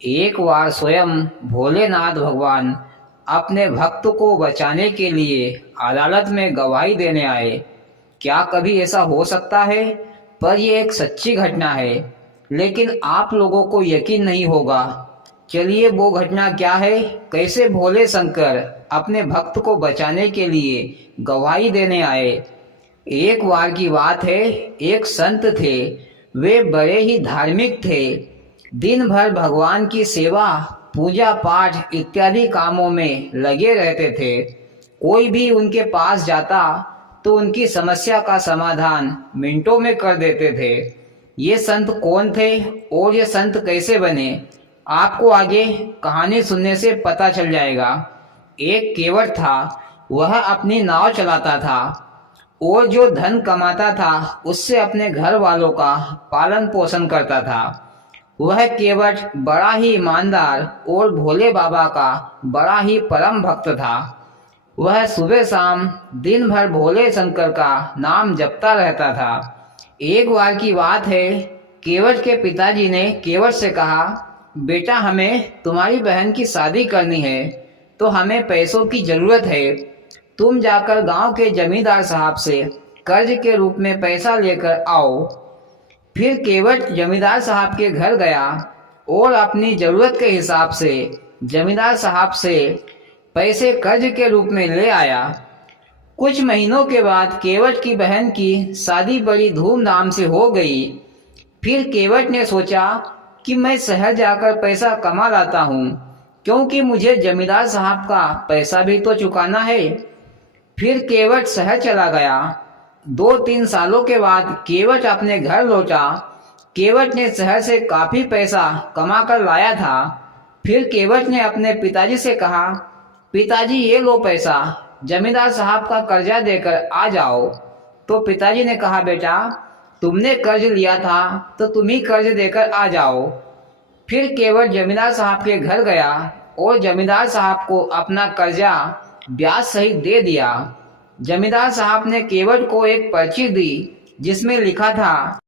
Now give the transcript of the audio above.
एक बार स्वयं भोलेनाथ भगवान अपने भक्त को बचाने के लिए अदालत में गवाही देने आए। क्या कभी ऐसा हो सकता है? पर यह एक सच्ची घटना है, लेकिन आप लोगों को यकीन नहीं होगा। चलिए वो घटना क्या है, कैसे भोले शंकर अपने भक्त को बचाने के लिए गवाही देने आए। एक बार की बात है, एक संत थे। वे बड़े ही धार्मिक थे। दिन भर भगवान की सेवा, पूजा पाठ इत्यादि कामों में लगे रहते थे। कोई भी उनके पास जाता तो उनकी समस्या का समाधान मिनटों में कर देते थे। ये संत कौन थे और ये संत कैसे बने, आपको आगे कहानी सुनने से पता चल जाएगा। एक केवट था, वह अपनी नाव चलाता था और जो धन कमाता था उससे अपने घर वालों का पालन पोषण करता था। वह केवट बड़ा ही ईमानदार और भोले बाबा का बड़ा ही परम भक्त था। वह सुबह शाम दिन भर भोले शंकर का नाम जपता रहता था। एक बार की बात है, केवट के पिताजी ने केवट से कहा, बेटा हमें तुम्हारी बहन की शादी करनी है, तो हमें पैसों की जरूरत है। तुम जाकर गांव के जमींदार साहब से कर्ज के रूप में पैसा लेकर आओ। फिर केवट जमींदार साहब के घर गया और अपनी जरूरत के हिसाब से जमींदार साहब से पैसे कर्ज के रूप में ले आया। कुछ महीनों के बाद केवट की बहन की शादी बड़ी धूमधाम से हो गई। फिर केवट ने सोचा कि मैं शहर जाकर पैसा कमा लाता हूँ, क्योंकि मुझे जमींदार साहब का पैसा भी तो चुकाना है। फिर केवट शहर चला गया। 2-3 सालों के बाद केवट अपने घर लौटा। केवट ने शहर से काफी पैसा कमा कर लाया था। फिर केवट ने अपने पिताजी से कहा, पिताजी ये लो पैसा, जमींदार साहब का कर्जा देकर आ जाओ। तो पिताजी ने कहा, बेटा तुमने कर्ज लिया था तो तुम ही कर्ज देकर आ जाओ। फिर केवट जमींदार साहब के घर गया और जमींदार साहब को अपना कर्जा ब्याज सहित दे दिया। जमींदार साहब ने केवट को एक पर्ची दी जिसमें लिखा था,